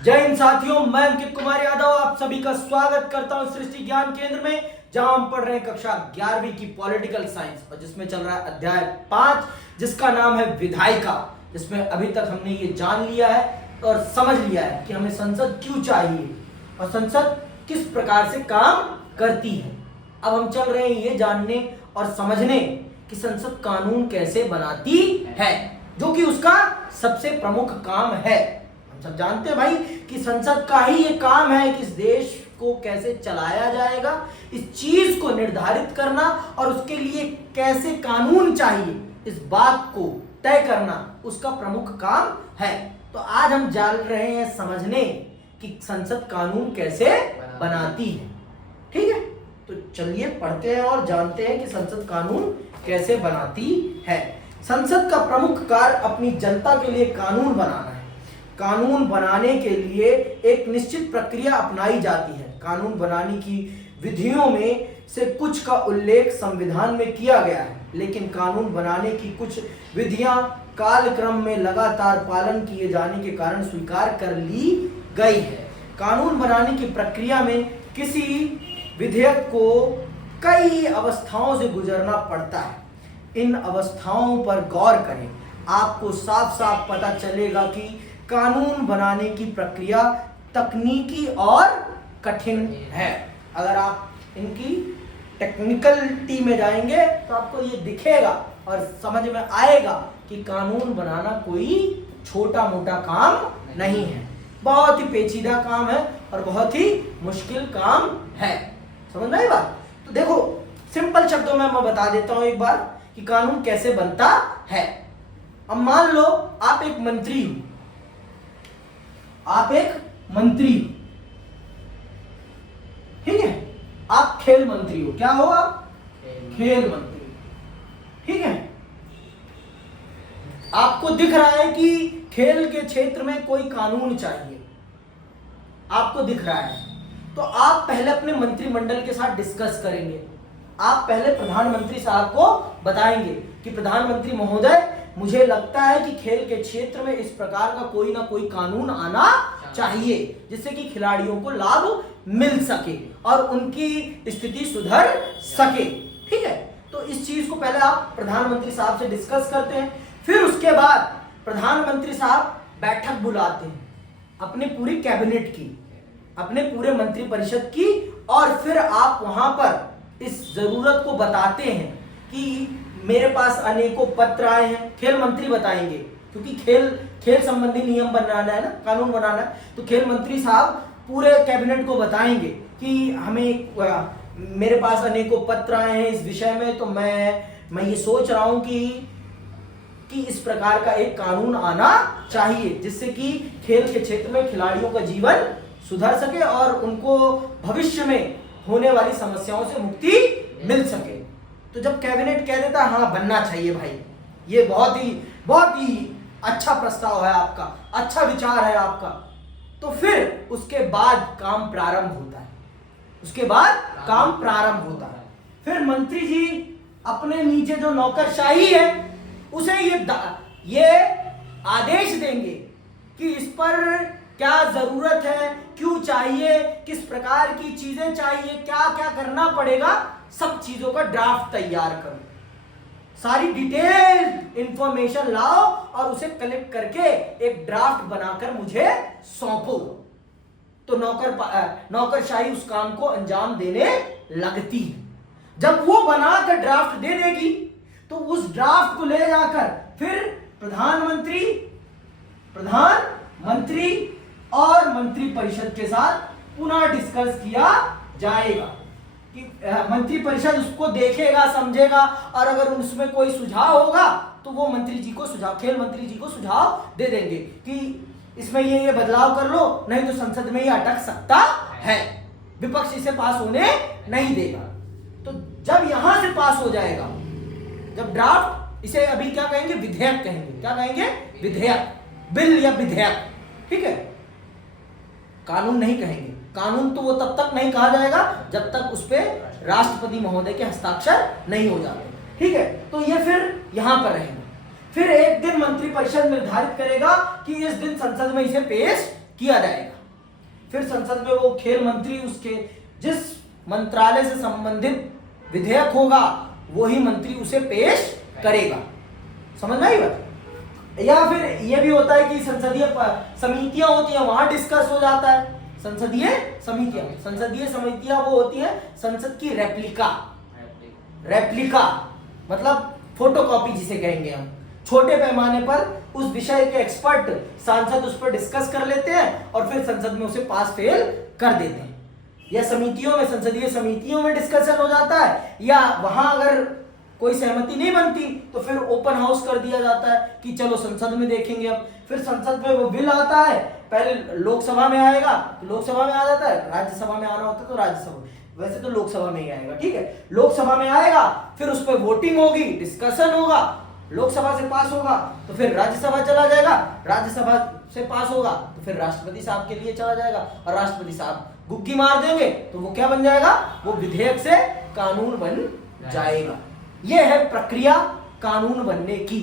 जय हिंद साथियों, मैं अंकित कुमार यादव आप सभी का स्वागत करता हूं सृष्टि ज्ञान केंद्र में, जहां हम पढ़ रहे हैं कक्षा 11वीं की पॉलिटिकल साइंस और जिसमें चल रहा है अध्याय 5 जिसका नाम है विधायिका। जिसमें अभी तक हमने ये जान लिया है और समझ लिया है कि हमें संसद क्यों चाहिए और संसद किस प्रकार से काम करती है। अब हम चल रहे हैं ये जानने और समझने कि संसद कानून कैसे बनाती है, जो कि उसका सबसे प्रमुख काम है। सब जानते हैं भाई कि संसद का ही ये काम है कि इस देश को कैसे चलाया जाएगा, इस चीज को निर्धारित करना और उसके लिए कैसे कानून चाहिए इस बात को तय करना उसका प्रमुख काम है। तो आज हम जान रहे हैं समझने कि संसद कानून कैसे बनाती है। ठीक है, तो चलिए पढ़ते हैं और जानते हैं कि संसद कानून कैसे बनाती है। संसद का प्रमुख कार्य अपनी जनता के लिए कानून बनाना है। कानून बनाने के लिए एक निश्चित प्रक्रिया अपनाई जाती है। कानून बनाने की विधियों में से कुछ का उल्लेख संविधान में किया गया है, लेकिन कानून बनाने की कुछ विधियां कालक्रम में लगातार पालन किए जाने के कारण स्वीकार कर ली गई है। कानून बनाने की प्रक्रिया में किसी विधेयक को कई अवस्थाओं से गुजरना पड़ता है। इन अवस्थाओं पर गौर करें, आपको साफ साफ पता चलेगा कि कानून बनाने की प्रक्रिया तकनीकी और कठिन है। अगर आप इनकी टेक्निकलिटी में जाएंगे तो आपको ये दिखेगा और समझ में आएगा कि कानून बनाना कोई छोटा मोटा काम नहीं है, बहुत ही पेचीदा काम है और बहुत ही मुश्किल काम है। समझ में आई बात? तो देखो, सिंपल शब्दों में मैं बता देता हूं एक बार कि कानून कैसे बनता है। अब मान लो आप एक मंत्री हो, आप एक मंत्री, ठीक है, आप खेल मंत्री हो। क्या हो आप? खेल मंत्री। ठीक है, आपको दिख रहा है कि खेल के क्षेत्र में कोई कानून चाहिए, आपको दिख रहा है, तो आप पहले अपने मंत्रिमंडल के साथ डिस्कस करेंगे। आप पहले प्रधानमंत्री साहब को बताएंगे कि प्रधानमंत्री महोदय, मुझे लगता है कि खेल के क्षेत्र में इस प्रकार का कोई ना कोई कानून आना चाहिए जिससे कि खिलाड़ियों को लाभ मिल सके और उनकी स्थिति सुधर सके। ठीक है, तो इस चीज को पहले आप प्रधानमंत्री साहब से डिस्कस करते हैं। फिर उसके बाद प्रधानमंत्री साहब बैठक बुलाते हैं अपने पूरी कैबिनेट की, अपने पूरे मंत्रिपरिषद की, और फिर आप वहां पर इस जरूरत को बताते हैं कि मेरे पास अनेकों पत्र आए हैं। खेल मंत्री बताएंगे, क्योंकि खेल संबंधी नियम बनाना है ना, कानून बनाना है, तो खेल मंत्री साहब पूरे कैबिनेट को बताएंगे कि हमें मेरे पास अनेकों पत्र आए हैं इस विषय में, तो मैं ये सोच रहा हूं कि इस प्रकार का एक कानून आना चाहिए जिससे कि खेल के क्षेत्र में खिलाड़ियों का जीवन सुधर सके और उनको भविष्य में होने वाली समस्याओं से मुक्ति मिल सके। तो जब कैबिनेट कह देता है हाँ बनना चाहिए भाई, ये बहुत ही अच्छा प्रस्ताव है आपका, अच्छा विचार है आपका, तो फिर उसके बाद काम प्रारंभ होता है। उसके बाद काम प्रारंभ होता है। फिर मंत्री जी अपने नीचे जो नौकरशाही है उसे ये आदेश देंगे कि इस पर क्या जरूरत है, क्यों चाहिए, किस प्रकार की चीजें चाहिए, क्या क्या करना पड़ेगा, सब चीजों का ड्राफ्ट तैयार करो, सारी डिटेल इंफॉर्मेशन लाओ और उसे कलेक्ट करके एक ड्राफ्ट बनाकर मुझे सौंपो। तो नौकरशाही उस काम को अंजाम देने लगती है। जब वो बनाकर ड्राफ्ट दे देगी तो उस ड्राफ्ट को ले जाकर फिर प्रधानमंत्री और मंत्रिपरिषद के साथ पुनः डिस्कस किया जाएगा कि मंत्रिपरिषद उसको देखेगा, समझेगा, और अगर उसमें कोई सुझाव होगा तो वो खेल मंत्री जी को सुझाव दे देंगे कि इसमें ये बदलाव कर लो, नहीं तो संसद में ये अटक सकता है, विपक्ष इसे पास होने नहीं देगा। तो जब यहां से पास हो जाएगा, जब ड्राफ्ट, इसे अभी क्या कहेंगे, विधेयक कहेंगे, क्या कहेंगे, विधेयक, बिल या विधेयक, ठीक है, कानून नहीं कहेंगे। कानून तो वो तब तक नहीं कहा जाएगा जब तक उस पर राष्ट्रपति महोदय के हस्ताक्षर नहीं हो जाते। ठीक है, तो ये फिर यहां पर रहेगा। फिर एक दिन मंत्रिपरिषद निर्धारित करेगा कि इस दिन संसद में इसे पेश किया जाएगा। फिर संसद में वो खेल मंत्री उसके जिस मंत्रालय से संबंधित विधेयक होगा वही मंत्री उसे पेश करेगा। समझ में आई बात? या फिर ये भी होता है कि संसदीय समितियां होती हैं, वहां डिस्कस हो जाता है। संसदीय समितियां वो होती हैं संसद की रेप्लिका मतलब फोटोकॉपी जिसे कहेंगे हम। छोटे पैमाने पर उस विषय के एक्सपर्ट सांसद उस पर डिस्कस कर लेते हैं और फिर संसद में उसे पास फेल कर देते हैं। या संसदीय समितियों में डिस्कशन हो जाता है, या वहां अगर कोई सहमति नहीं बनती तो फिर ओपन हाउस कर दिया जाता है कि चलो संसद में देखेंगे। अब फिर संसद में वो बिल आता है, पहले लोकसभा में आएगा तो लोकसभा में आ जाता है, राज्यसभा में आना होता है तो राज्यसभा, वैसे तो लोकसभा में ही आएगा, ठीक है। लोकसभा में आएगा, फिर उस पर वोटिंग होगी, डिस्कशन होगा, लोकसभा से पास होगा तो फिर राज्यसभा चला जाएगा, राज्यसभा से पास होगा तो फिर राष्ट्रपति साहब के लिए चला जाएगा, और राष्ट्रपति साहब गुक्की मार देंगे तो वो क्या बन जाएगा, वो विधेयक से कानून बन जाएगा। ये है प्रक्रिया कानून बनने की,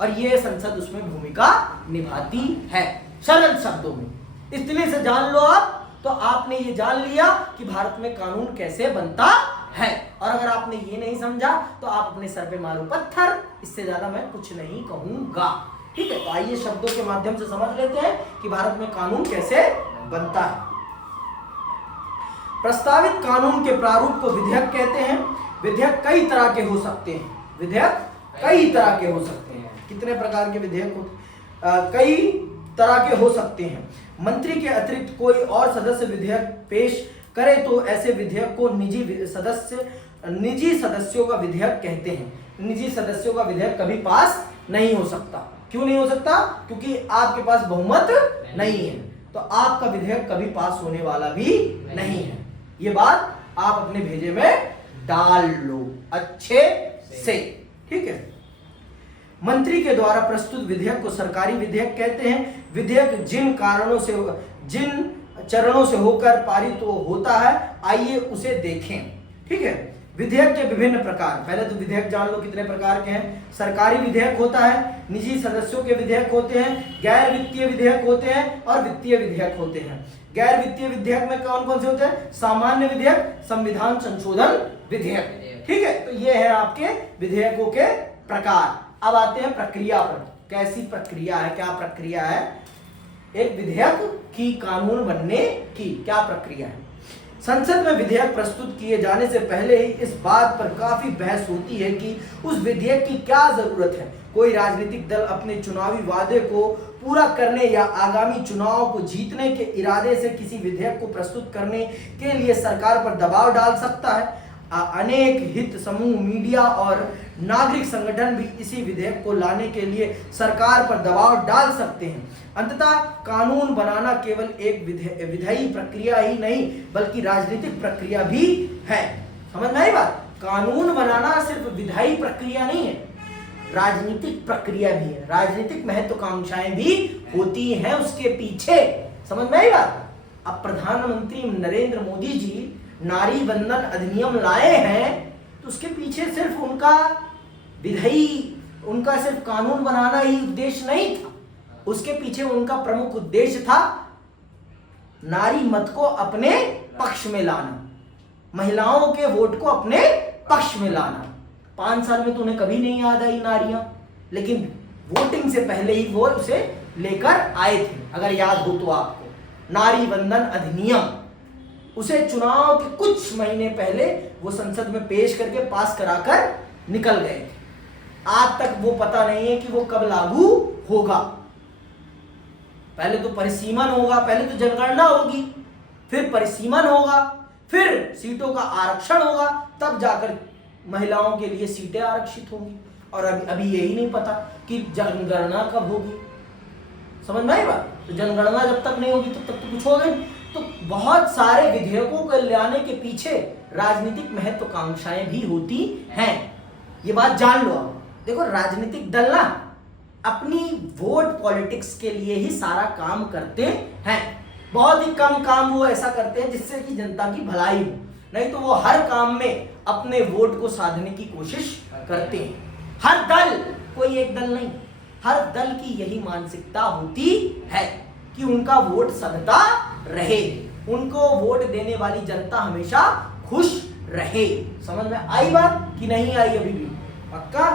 और ये संसद उसमें भूमिका निभाती है। सरल शब्दों में इतने से जान लो आप, तो आपने ये जान लिया कि भारत में कानून कैसे बनता है। और अगर आपने ये नहीं समझा तो आप अपने सर पे मारो पत्थर, इससे ज्यादा मैं कुछ नहीं कहूंगा, ठीक है। तो आइए शब्दों के माध्यम से समझ लेते हैं कि भारत में कानून कैसे बनता है। प्रस्तावित कानून के प्रारूप को विधेयक कहते हैं। विधेयक कई तरह के हो सकते हैं। विधेयक कई तरह के हो सकते हैं। कितने प्रकार के विधेयक होते? कई तरह के हो सकते हैं। मंत्री के अतिरिक्त कोई और सदस्य विधेयक पेश करे तो ऐसे विधेयक को निजी सदस्यों का विधेयक कहते हैं। निजी सदस्यों का विधेयक कभी पास नहीं हो सकता। क्यों नहीं हो सकता? क्योंकि आपके पास बहुमत नहीं है, तो आपका विधेयक कभी पास होने वाला भी नहीं है। ये बात आप अपने भेजे में डाल लो अच्छे से, ठीक है। मंत्री के द्वारा प्रस्तुत विधेयक को सरकारी विधेयक कहते हैं। विधेयक जिन चरणों से होकर पारित होता है, आइए उसे देखें, ठीक है। विधेयक के विभिन्न प्रकार, पहले तो विधेयक जान लो कितने प्रकार के हैं। सरकारी विधेयक होता है, निजी सदस्यों के विधेयक होते हैं, गैर वित्तीय विधेयक होते हैं और वित्तीय विधेयक होते हैं। गैर वित्तीय विधेयक में कौन कौन से होते हैं? सामान्य विधेयक, संविधान संशोधन विधेयक, ठीक है। तो ये है आपके विधेयकों के प्रकार। अब आते हैं प्रक्रिया पर। कैसी प्रक्रिया है, क्या प्रक्रिया है एक विधेयक की कानून बनने की? क्या प्रक्रिया है? संसद में विधेयक प्रस्तुत किए जाने से पहले ही इस बात पर काफी बहस होती है कि उस विधेयक की क्या जरूरत है। कोई राजनीतिक दल अपने चुनावी वादे को पूरा करने या आगामी चुनाव को जीतने के इरादे से किसी विधेयक को प्रस्तुत करने के लिए सरकार पर दबाव डाल सकता है। अनेक हित समूह, मीडिया और नागरिक संगठन भी इसी विधेयक को लाने के लिए सरकार पर दबाव डाल सकते हैं। अंततः कानून बनाना केवल एक विधायी प्रक्रिया ही नहीं बल्कि राजनीतिक प्रक्रिया भी है। समझ में आई बात? कानून बनाना सिर्फ विधायी प्रक्रिया नहीं है, राजनीतिक प्रक्रिया भी है। राजनीतिक महत्वाकांक्षाएं भी होती हैं उसके पीछे। समझ में आई बात? अब प्रधानमंत्री नरेंद्र मोदी जी नारी बंधन अधिनियम लाए हैं तो उसके पीछे सिर्फ उनका सिर्फ कानून बनाना ही उद्देश्य नहीं था। उसके पीछे उनका प्रमुख उद्देश्य था नारी मत को अपने पक्ष में लाना, महिलाओं के वोट को अपने पक्ष में लाना। 5 साल में तो उन्हें कभी नहीं याद आई नारियां, लेकिन वोटिंग से पहले ही वो उसे लेकर आए थे। अगर याद हो तो आपको नारी बंधन अधिनियम, उसे चुनाव के कुछ महीने पहले वो संसद में पेश करके पास कराकर निकल गए थे। आज तक वो पता नहीं है कि वो कब लागू होगा। पहले तो परिसीमन होगा, पहले तो जनगणना होगी, फिर परिसीमन होगा, फिर सीटों का आरक्षण होगा, तब जाकर महिलाओं के लिए सीटें आरक्षित होंगी। और अभी यही नहीं पता कि जनगणना कब होगी। समझ में आई बात? तो जनगणना जब तक नहीं होगी तब तक तो कुछ होगा नहीं। तो बहुत सारे विधेयकों को लाने के पीछे राजनीतिक महत्वाकांक्षाएं भी होती हैं। ये बात जान लो आप। देखो, राजनीतिक दल ना अपनी वोट पॉलिटिक्स के लिए ही सारा काम करते हैं। बहुत ही कम काम वो ऐसा करते हैं जिससे कि जनता की भलाई हो, नहीं तो वो हर काम में अपने वोट को साधने की कोशिश करते हैं। हर दल, कोई एक दल नहीं, हर दल की यही मानसिकता होती है कि उनका वोट सधता रहे, उनको वोट देने वाली जनता हमेशा खुश रहे। समझ में आई बात कि नहीं आई अभी भी? पक्का?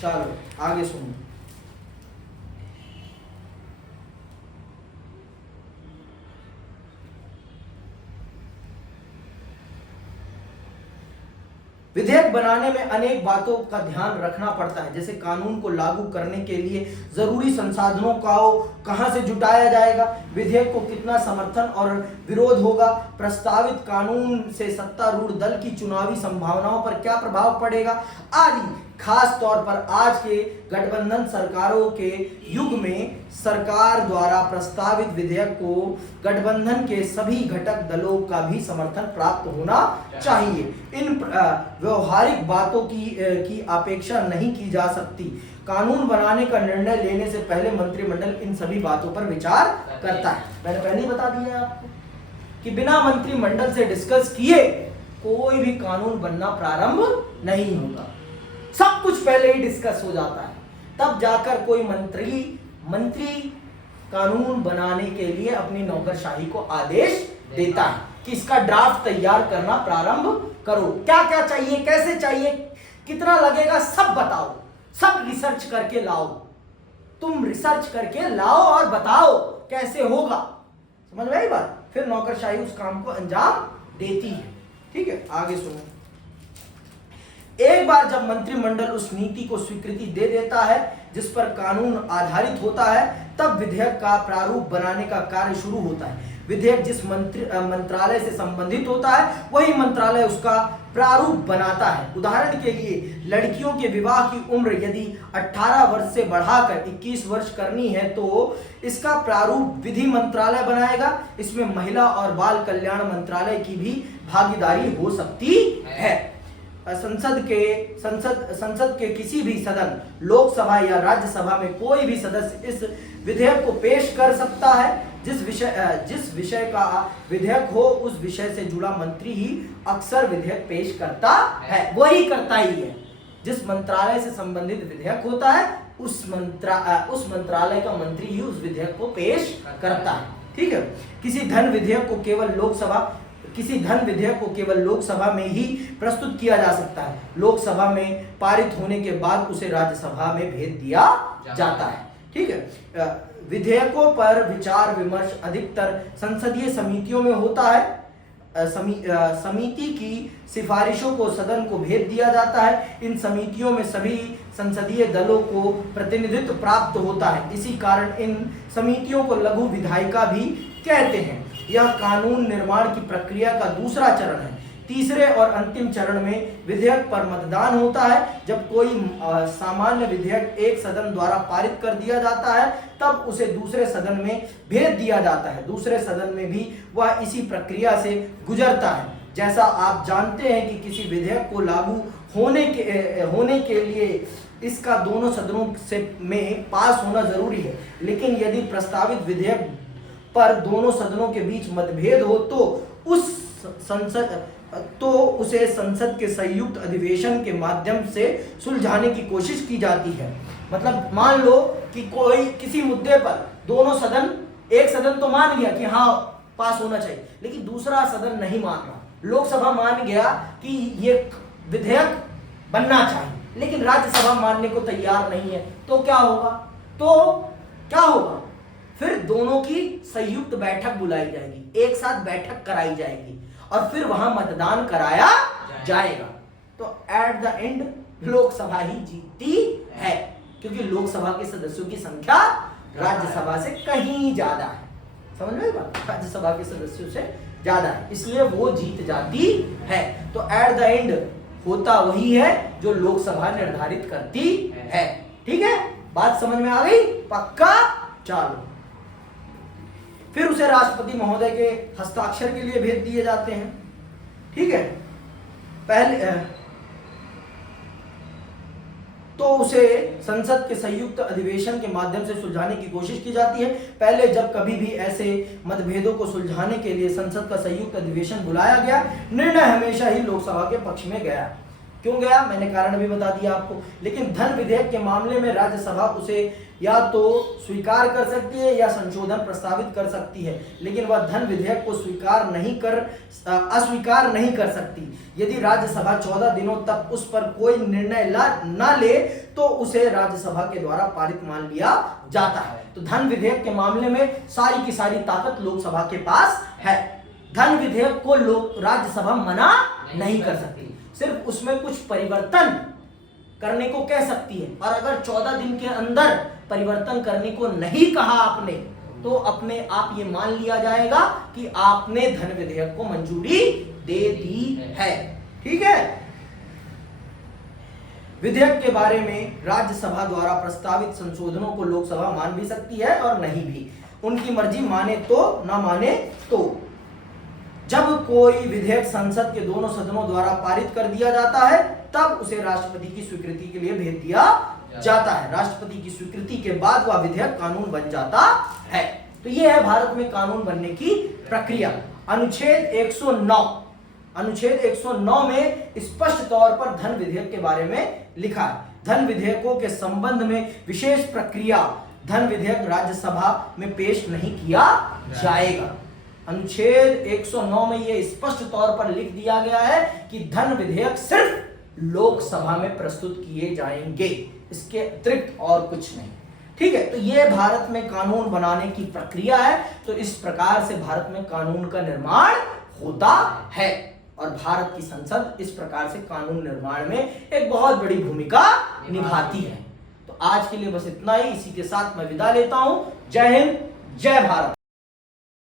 चलो आगे सुनो। विधेयक बनाने में अनेक बातों का ध्यान रखना पड़ता है, जैसे कानून को लागू करने के लिए जरूरी संसाधनों का कहां से जुटाया जाएगा, विधेयक को कितना समर्थन और विरोध होगा, प्रस्तावित कानून से सत्तारूढ़ दल की चुनावी संभावनाओं पर क्या प्रभाव पड़ेगा आदि। खास तौर पर आज के गठबंधन सरकारों के युग में सरकार द्वारा प्रस्तावित विधेयक को गठबंधन के सभी घटक दलों का भी समर्थन प्राप्त होना चाहिए। इन व्यवहारिक बातों की अपेक्षा नहीं की जा सकती। कानून बनाने का निर्णय लेने से पहले मंत्रिमंडल इन सभी बातों पर विचार करता है। मैंने पहले ही बता दिया है आपको कि बिना मंत्रिमंडल से डिस्कस किए कोई भी कानून बनना प्रारंभ नहीं होगा। सब कुछ पहले ही डिस्कस हो जाता है, तब जाकर कोई मंत्री कानून बनाने के लिए अपनी नौकरशाही को आदेश देता है कि इसका ड्राफ्ट तैयार करना प्रारंभ करो, क्या क्या चाहिए, कैसे चाहिए, कितना लगेगा, सब बताओ, सब रिसर्च करके लाओ। तुम रिसर्च करके लाओ और बताओ कैसे होगा। समझ में आई बात? फिर नौकरशाही उस काम को अंजाम देती है। ठीक है, आगे सुनो। एक बार जब मंत्रिमंडल उस नीति को स्वीकृति दे देता है जिस पर कानून आधारित होता है, तब विधेयक का प्रारूप बनाने का कार्य शुरू होता है। विधेयक जिस मंत्रालय से संबंधित होता है वही मंत्रालय उसका प्रारूप बनाता है। उदाहरण के लिए लड़कियों के विवाह की उम्र यदि 18 वर्ष से बढ़ाकर 21 वर्ष करनी है तो इसका प्रारूप विधि मंत्रालय बनाएगा। इसमें महिला और बाल कल्याण मंत्रालय की भी भागीदारी हो सकती है। संसद के किसी भी सदन, लोकसभा या राज्यसभा में कोई भी सदस्य इस विधेयक को पेश कर सकता है। जिस विषय का विधेयक हो उस विषय से जुड़ा मंत्री ही अक्सर विधेयक पेश करता है। वही करता ही है, जिस मंत्रालय से संबंधित विधेयक होता है उस मंत्रालय का मंत्री ही उस विधेयक को पेश करता है। ठीक है। किसी धन विधेयक को केवल लोकसभा में ही प्रस्तुत किया जा सकता है। लोकसभा में पारित होने के बाद उसे राज्यसभा में भेज दिया जाता है। ठीक है। विधेयकों पर विचार विमर्श अधिकतर संसदीय समितियों में होता है। समिति की सिफारिशों को सदन को भेज दिया जाता है। इन समितियों में सभी संसदीय दलों को प्रतिनिधित्व प्राप्त होता है। इसी कारण इन समितियों को लघु विधायिका भी कहते हैं। यह कानून निर्माण की प्रक्रिया का दूसरा चरण है। तीसरे और अंतिम चरण में विधेयक पर मतदान होता है। जब कोई सामान्य विधेयक एक सदन द्वारा पारित कर दिया जाता है तब उसे दूसरे सदन में भेज दिया जाता है। दूसरे सदन में भी वह इसी प्रक्रिया से गुजरता है। जैसा आप जानते हैं कि किसी विधेयक को लागू होने के लिए इसका दोनों सदनों में पास होना जरूरी है। लेकिन यदि प्रस्तावित विधेयक पर दोनों सदनों के बीच मतभेद हो तो उसे संसद के संयुक्त अधिवेशन के माध्यम से सुलझाने की कोशिश की जाती है। मतलब मान लो कि किसी मुद्दे पर दोनों सदन, एक सदन तो मान गया कि हाँ पास होना चाहिए, लेकिन दूसरा सदन नहीं मान रहा। लोकसभा मान गया कि ये विधेयक बनना चाहिए, लेकिन राज्यसभा मानने को तैयार नहीं है, तो क्या होगा? फिर दोनों की संयुक्त बैठक बुलाई जाएगी, एक साथ बैठक कराई जाएगी और फिर वहां मतदान कराया जाएगा। तो एट द एंड लोकसभा ही जीतती है, क्योंकि लोकसभा के सदस्यों की संख्या राज्यसभा से कहीं ज्यादा है। समझ में बात? राज्यसभा के सदस्यों से ज्यादा है, इसलिए वो जीत जाती है। तो एट द एंड होता वही है जो लोकसभा निर्धारित करती है। ठीक है, बात समझ में आ गई? पक्का? चलो, फिर उसे राष्ट्रपति महोदय के हस्ताक्षर के लिए भेज दिए जाते हैं। ठीक है। पहले तो उसे संसद के संयुक्त अधिवेशन के माध्यम से सुलझाने की कोशिश की जाती है। पहले जब कभी भी ऐसे मतभेदों को सुलझाने के लिए संसद का संयुक्त अधिवेशन बुलाया गया, निर्णय हमेशा ही लोकसभा के पक्ष में गया। क्यों गया? मैंने कारण भी बता दिया आपको। लेकिन धन विधेयक के मामले में राज्यसभा उसे या तो स्वीकार कर सकती है या संशोधन प्रस्तावित कर सकती है, लेकिन वह धन विधेयक को अस्वीकार नहीं कर सकती। यदि राज्यसभा 14 दिनों तक उस पर कोई निर्णय न ले तो उसे राज्यसभा के द्वारा पारित मान लिया जाता है। तो धन विधेयक के मामले में सारी की सारी ताकत लोकसभा के पास है। धन विधेयक को राज्यसभा मना नहीं कर सकती, सिर्फ उसमें कुछ परिवर्तन करने को कह सकती है। और अगर 14 दिन के अंदर परिवर्तन करने को नहीं कहा आपने, तो अपने आप ये मान लिया जाएगा कि आपने धन विधेयक को मंजूरी दे दी है। ठीक है। विधेयक के बारे में राज्यसभा द्वारा प्रस्तावित संशोधनों को लोकसभा मान भी सकती है और नहीं भी, उनकी मर्जी, माने तो ना माने तो। जब कोई विधेयक संसद के दोनों सदनों द्वारा पारित कर दिया जाता है तब उसे राष्ट्रपति की स्वीकृति के लिए भेज दिया जाता है। राष्ट्रपति की स्वीकृति के बाद वह विधेयक कानून बन जाता है। तो यह है भारत में कानून बनने की प्रक्रिया। अनुच्छेद 109 में स्पष्ट तौर पर धन विधेयक के बारे में लिखा है। धन विधेयकों के संबंध में विशेष प्रक्रिया धन विधेयक राज्यसभा में पेश नहीं किया जाएगा। अनुच्छेद 109 में यह स्पष्ट तौर पर लिख दिया गया है कि धन विधेयक सिर्फ लोकसभा में प्रस्तुत किए जाएंगे, इसके अतिरिक्त और कुछ नहीं। ठीक है। तो यह भारत में कानून बनाने की प्रक्रिया है। तो इस प्रकार से भारत में कानून का निर्माण होता है और भारत की संसद इस प्रकार से कानून निर्माण में एक बहुत बड़ी भूमिका निभाती है। तो आज के लिए बस इतना ही। इसी के साथ मैं विदा लेता हूं। जय हिंद, जय भारत।